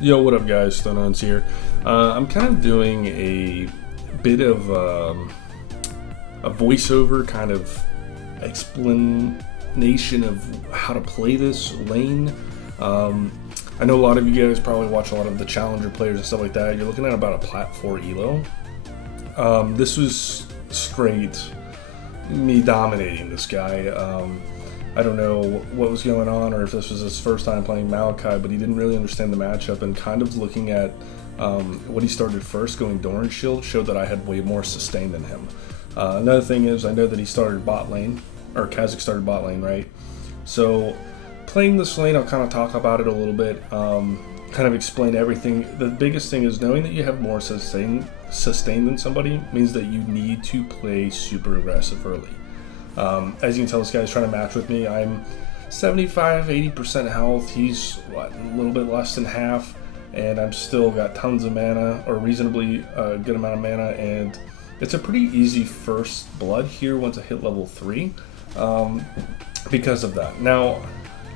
Yo, what up guys, Ownz here. I'm kind of doing a bit of a voiceover kind of explanation of how to play this lane. I know a lot of you guys probably watch a lot of the challenger players and stuff like that. You're looking at about a plat 4 elo. This was straight me dominating this guy. I don't know what was going on or if this was his first time playing Maokai, but he didn't really understand the matchup, and kind of looking at what he started first, going Doran Shield, showed that I had way more sustain than him. Another thing is, I know that he started bot lane, or Kha'Zix started bot lane, right? So playing this lane, I'll kind of talk about it a little bit, kind of explain everything. The biggest thing is knowing that you have more sustain than somebody means that you need to play super aggressive early. As you can tell, this guy's trying to match with me. I'm 75–80% health. He's what, a little bit less than half, and I'm still got tons of mana, or reasonably good amount of mana, and it's a pretty easy first blood here once I hit level 3 because of that. Now,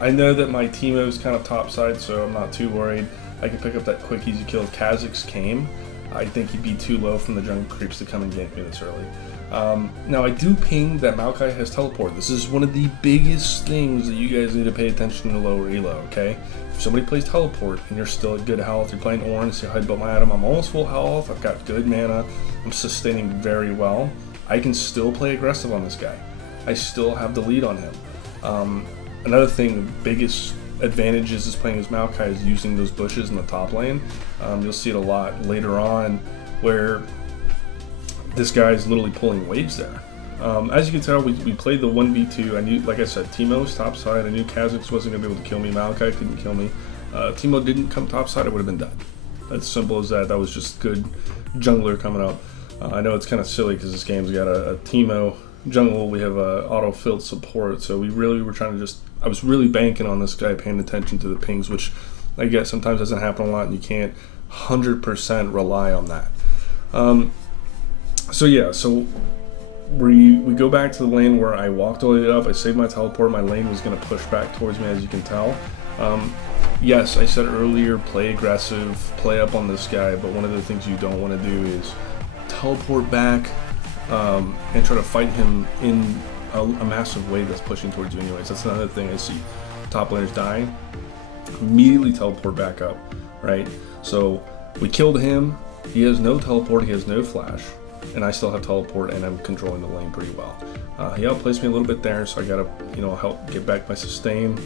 I know that my Teemo is kind of topside, so I'm not too worried. I can pick up that quick easy kill if Kha'Zix came. I think he'd be too low from the jungle creeps to come and gank me this early. Now I do ping that Maokai has teleport. This is one of the biggest things that you guys need to pay attention to lower elo, okay? If somebody plays teleport and you're still at good health, you're playing Ornn, see how I built my item, I'm almost full health, I've got good mana, I'm sustaining very well, I can still play aggressive on this guy. I still have the lead on him. Another thing, the biggest advantages is playing as Maokai is using those bushes in the top lane. You'll see it a lot later on where this guy is literally pulling waves there. As you can tell, we played the 1v2. I knew, like I said, Teemo was topside. I knew Kha'Zix wasn't going to be able to kill me. Maokai couldn't kill me. Teemo didn't come topside, I would have been dead. That's simple as that. That was just good jungler coming up. I know it's kind of silly because this game's got a Teemo jungle. We have a auto-filled support, so we really were trying to just... I was really banking on this guy paying attention to the pings, which I guess sometimes doesn't happen a lot, and you can't 100% rely on that. So yeah, so we go back to the lane where I walked all the way up, I saved my teleport, my lane was going to push back towards me, as you can tell. Yes, I said earlier, play aggressive, play up on this guy, but one of the things you don't want to do is teleport back and try to fight him in a massive wave that's pushing towards you anyways. That's another thing I see top laners dying. Immediately teleport back up, right? So we killed him, he has no teleport, he has no flash, and I still have teleport, and I'm controlling the lane pretty well. He outplays me a little bit there, so I gotta, help get back my sustain,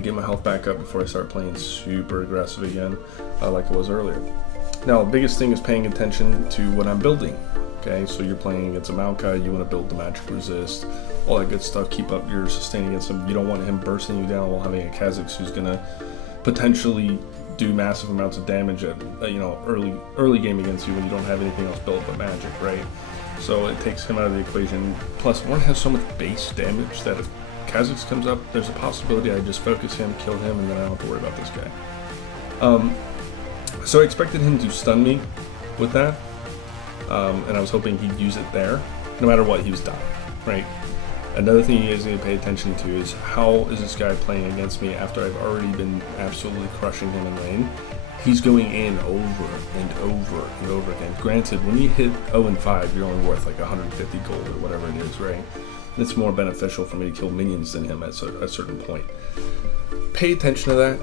get my health back up before I start playing super aggressive again, like I was earlier. Now, the biggest thing is paying attention to what I'm building. Okay, so you're playing against a Maokai, you want to build the magic resist, all that good stuff, keep up your sustain against him. You don't want him bursting you down while having a Kha'Zix who's gonna potentially do massive amounts of damage at early game against you when you don't have anything else built but magic, right? So it takes him out of the equation. Plus, Ornn has so much base damage that if Kha'Zix comes up, there's a possibility I just focus him, kill him, and then I don't have to worry about this guy. So I expected him to stun me with that, and I was hoping he'd use it there. No matter what, he was dying, right? Another thing you guys need to pay attention to is how is this guy playing against me after I've already been absolutely crushing him in lane. He's going in over and over and over again. Granted, when you hit 0–5, you're only worth like 150 gold or whatever it is, right? It's more beneficial for me to kill minions than him at a certain point. Pay attention to that.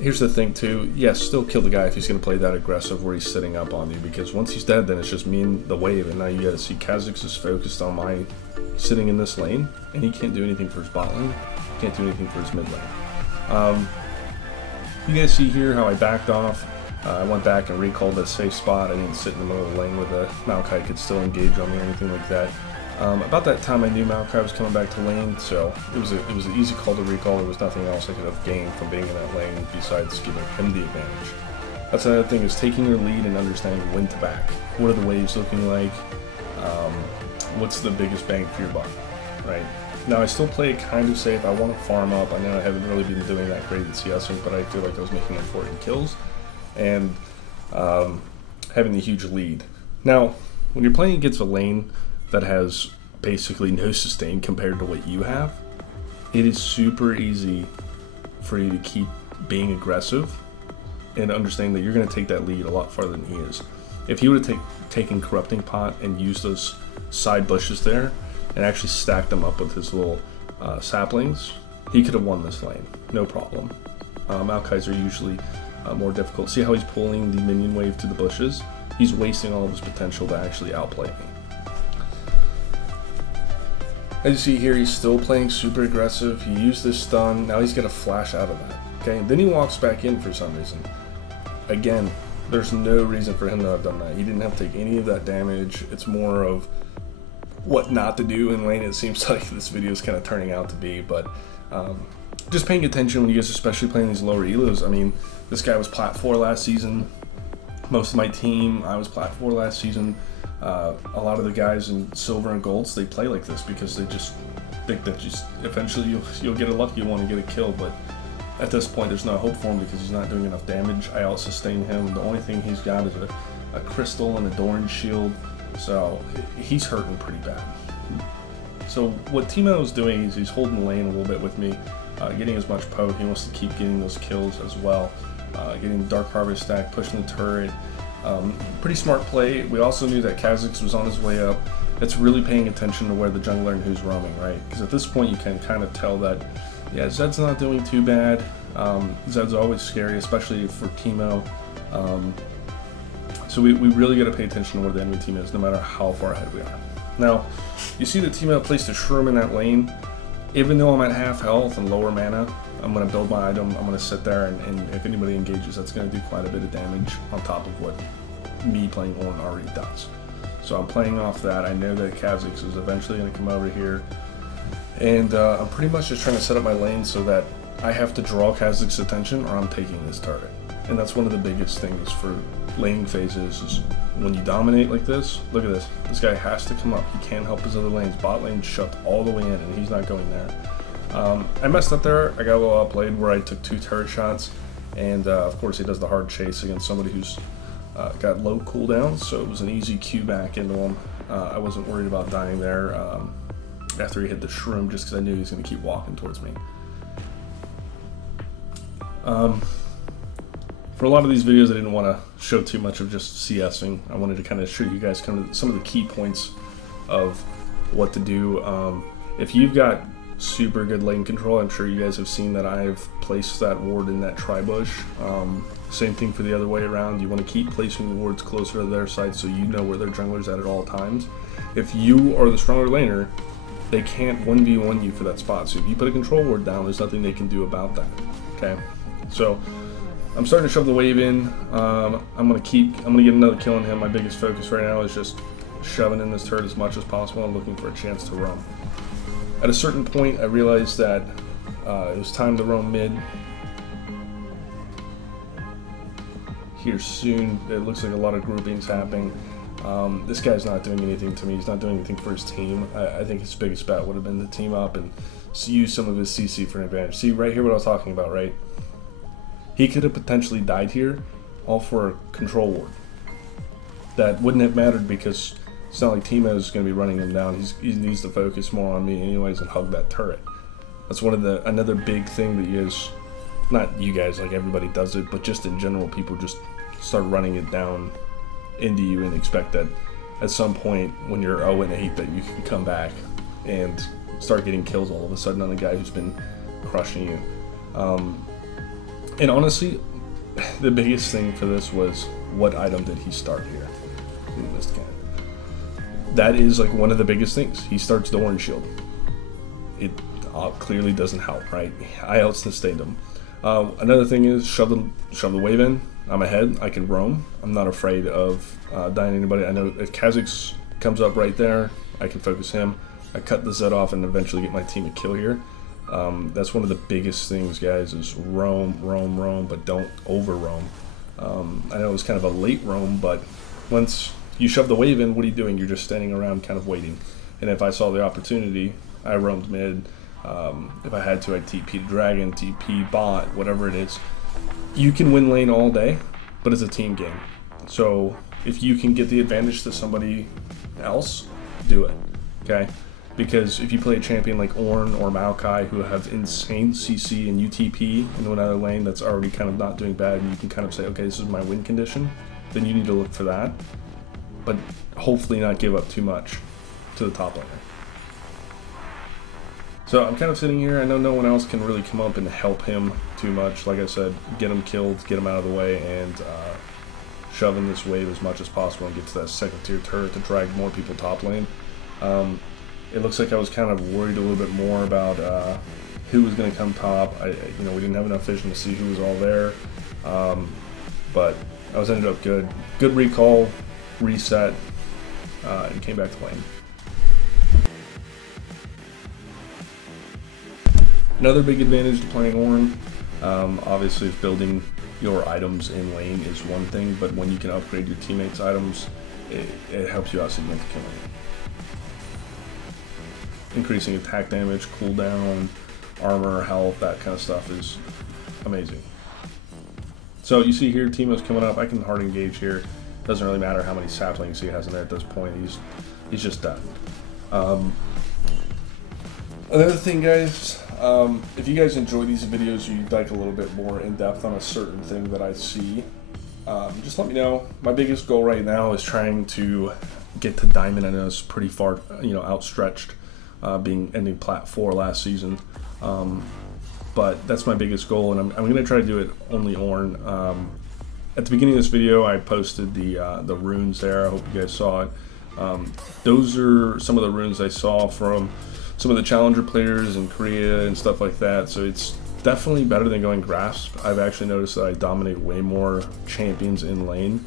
Here's the thing too, yes, still kill the guy if he's going to play that aggressive where he's sitting up on you, because once he's dead, then it's just me and the wave, and now you gotta see Kha'Zix is focused on my sitting in this lane, and he can't do anything for his bot lane, can't do anything for his mid lane. You guys see here how I backed off. I went back and recalled a safe spot. I didn't sit in the middle of the lane where the Maokai could still engage on me or anything like that. About that time I knew Maokai was coming back to lane, so it was an easy call to recall. There was nothing else I could have gained from being in that lane besides giving him the advantage. That's another thing, is taking your lead and understanding when to back. What are the waves looking like? What's the biggest bang for your buck, right? Now I still play it kind of safe. I want to farm up. I know I haven't really been doing that great at CSing, but I feel like I was making important kills and having the huge lead. Now, when you're playing against a lane that has basically no sustain compared to what you have, it is super easy for you to keep being aggressive and understanding that you're going to take that lead a lot farther than he is. If he would have taken Corrupting Pot and used those side bushes there and actually stacked them up with his little saplings, he could have won this lane, no problem. Maokai's are usually more difficult. See how he's pulling the minion wave to the bushes? He's wasting all of his potential to actually outplay me. As you see here, he's still playing super aggressive. He used this stun, now he's going to flash out of that. Okay, and then he walks back in for some reason. Again, there's no reason for him to have done that. He didn't have to take any of that damage. It's more of what not to do in lane, it seems like this video is kind of turning out to be, but just paying attention when you guys, especially playing these lower elos. I mean, this guy was plat 4 last season. Most of my team, I was plat 4 last season. A lot of the guys in silver and golds, they play like this because they just think that just eventually you'll get a lucky one and get a kill, but at this point there's no hope for him because he's not doing enough damage. I out-sustain him. The only thing he's got is a crystal and a Dorn shield, so he's hurting pretty bad. So what Timo is doing is he's holding the lane a little bit with me, getting as much poke. He wants to keep getting those kills as well, getting the Dark Harvest stack, pushing the turret. Pretty smart play. We also knew that Kha'Zix was on his way up. It's really paying attention to where the jungler and who's roaming, right? Because at this point you can kind of tell that, yeah, Zed's not doing too bad. Zed's always scary, especially for Timo. So we really got to pay attention to where the enemy team is, no matter how far ahead we are. Now, you see that Timo placed a shroom in that lane. Even though I'm at half health and lower mana, I'm going to build my item, I'm going to sit there, and if anybody engages, that's going to do quite a bit of damage on top of what me playing Ornn already does. So I'm playing off that. I know that Kha'Zix is eventually going to come over here, and I'm pretty much just trying to set up my lane so that I have to draw Kha'Zix's attention or I'm taking this turret. And that's one of the biggest things for laning phases is when you dominate like this. Look at this. This guy has to come up. He can't help his other lanes. Bot lane shoved all the way in and he's not going there. I messed up there. I got a little outplayed where I took 2 turret shots, and of course he does the hard chase against somebody who's got low cooldowns, so it was an easy Q back into him. I wasn't worried about dying there after he hit the shroom, just because I knew he was going to keep walking towards me. For a lot of these videos I didn't want to show too much of just CSing. I wanted to kind of show you guys kind of some of the key points of what to do. If you've got super good lane control, I'm sure you guys have seen that I've placed that ward in that tri-bush. Same thing for the other way around. You want to keep placing the wards closer to their side so you know where their jungler's at all times. If you are the stronger laner, they can't 1v1 you for that spot. So if you put a control ward down, there's nothing they can do about that. Okay, so I'm starting to shove the wave in. I'm gonna get another kill on him. My biggest focus right now is just shoving in this turret as much as possible and looking for a chance to roam. At a certain point, I realized that it was time to roam mid. Here soon, it looks like a lot of groupings happening. This guy's not doing anything to me. He's not doing anything for his team. I think his biggest bet would have been to team up and use some of his CC for an advantage. See right here what I was talking about, right? He could have potentially died here, all for a control ward. That wouldn't have mattered because it's not like Timo is going to be running him down. He needs to focus more on me anyways and hug that turret. That's another big thing that you guys, not you guys, like everybody does it, but just in general, people just start running it down into you and expect that at some point when you're 0-8 that you can come back and start getting kills all of a sudden on a guy who's been crushing you. And honestly, the biggest thing for this was what item did he start here? He missed again. That is like one of the biggest things. He starts Dorn shield. It clearly doesn't help, right? I out-sustained him. Another thing is shove the wave in. I'm ahead. I can roam. I'm not afraid of dying anybody. I know if Kha'Zix comes up right there, I can focus him. I cut the Zed off and eventually get my team a kill here. That's one of the biggest things, guys, is roam, but don't over roam. I know it was kind of a late roam, but once you shove the wave in, what are you doing? You're just standing around kind of waiting. And if I saw the opportunity, I roamed mid. If I had to, I'd TP dragon, TP bot, whatever it is. You can win lane all day, but it's a team game. So if you can get the advantage to somebody else, do it. Okay? because if you play a champion like Ornn or Maokai who have insane CC and UTP into another lane that's already kind of not doing bad, and you can kind of say, okay, this is my win condition, then you need to look for that, but hopefully not give up too much to the top laner. So I'm kind of sitting here. I know no one else can really come up and help him too much. Like I said, get him killed, get him out of the way, and shove in this wave as much as possible and get to that second tier turret to drag more people top lane. It looks like I was kind of worried a little bit more about who was going to come top. You know, we didn't have enough vision to see who was all there, but I was ended up good. Good recall, reset, and came back to lane. Another big advantage to playing Ornn, obviously, is building your items in lane is one thing, but when you can upgrade your teammates' items, it helps you out significantly. Increasing attack damage, cooldown, armor, health, that kind of stuff is amazing. So you see here, Teemo's coming up. I can hard engage here. Doesn't really matter how many saplings he has in there at this point. He's just done. Another thing, guys, if you guys enjoy these videos, you'd like a little bit more in depth on a certain thing that I see, just let me know. My biggest goal right now is trying to get to Diamond. I know it's pretty far, you know, outstretched, ending Plat 4 last season, but that's my biggest goal, and I'm going to try to do it only Ornn. At the beginning of this video, I posted the runes there. I hope you guys saw it. Those are some of the runes I saw from some of the challenger players in Korea and stuff like that, so it's definitely better than going Grasp. I've actually noticed that I dominate way more champions in lane.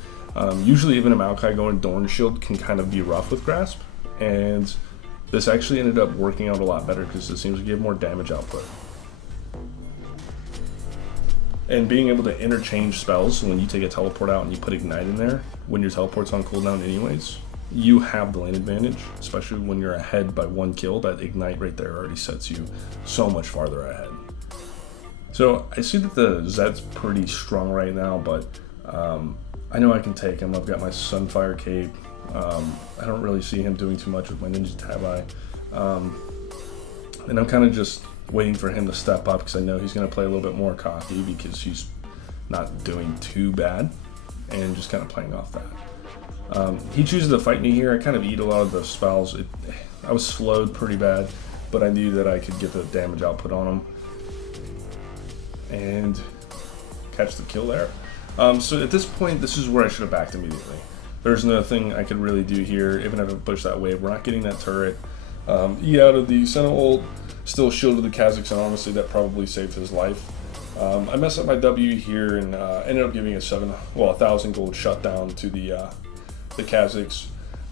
Usually even a Maokai going Dorn Shield can kind of be rough with Grasp, and this actually ended up working out a lot better because it seems to give more damage output. And being able to interchange spells, when you take a teleport out and you put Ignite in there, when your teleport's on cooldown anyways, you have the lane advantage, especially when you're ahead by 1 kill. That Ignite right there already sets you so much farther ahead. So I see that the Zed's pretty strong right now, but I know I can take him. I've got my Sunfire Cape. I don't really see him doing too much with my Ninja Tabi. And I'm kind of just waiting for him to step up because I know he's going to play a little bit more cocky because he's not doing too bad, and just kind of playing off that. He chooses to fight me here. I kind of eat a lot of the spells. I was slowed pretty bad, but I knew that I could get the damage output on him and catch the kill there. So at this point, this is where I should have backed immediately. There's nothing I could really do here, even if I push that wave. We're not getting that turret. E out of the Sentinel ult, still shielded the Kha'Zix, and honestly, that probably saved his life. I messed up my W here and ended up giving a 1,000 gold shutdown to the Kha'Zix.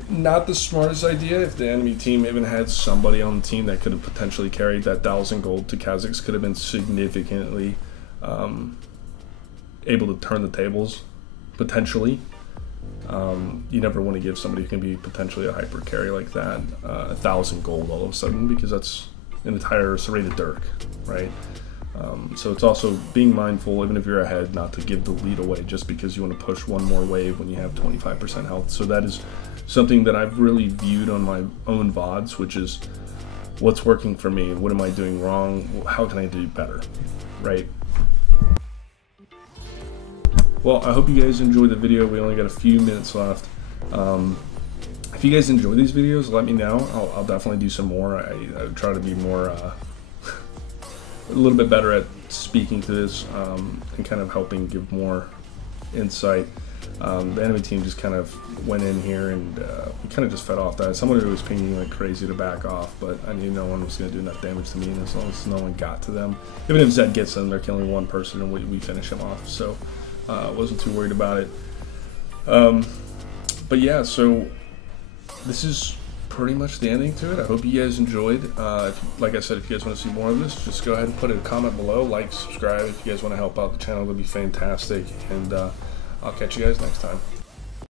Not the smartest idea. If the enemy team even had somebody on the team that could have potentially carried that 1,000 gold to Kha'Zix, could have been significantly able to turn the tables, potentially. You never want to give somebody who can be potentially a hyper carry like that 1,000 gold all of a sudden, because that's an entire serrated Dirk, right? So it's also being mindful, even if you're ahead, not to give the lead away just because you want to push one more wave when you have 25% health. So that is something that I've really viewed on my own VODs, which is what's working for me, what am I doing wrong, how can I do better, right? Well, I hope you guys enjoyed the video. We only got a few minutes left. If you guys enjoy these videos, let me know. I'll definitely do some more. I try to be more a little bit better at speaking to this and kind of helping give more insight. The enemy team just kind of went in here and we kind of just fed off that. Someone who was pinging like crazy to back off, but I knew no one was going to do enough damage to me, and as long as no one got to them, even if Zed gets them, they're killing one person and we finish him off. So wasn't too worried about it. But yeah, so this is pretty much the ending to it. I hope you guys enjoyed. Like I said, if you guys want to see more of this, just go ahead and put a comment below, like, subscribe. If you guys want to help out the channel, that'd be fantastic. And I'll catch you guys next time.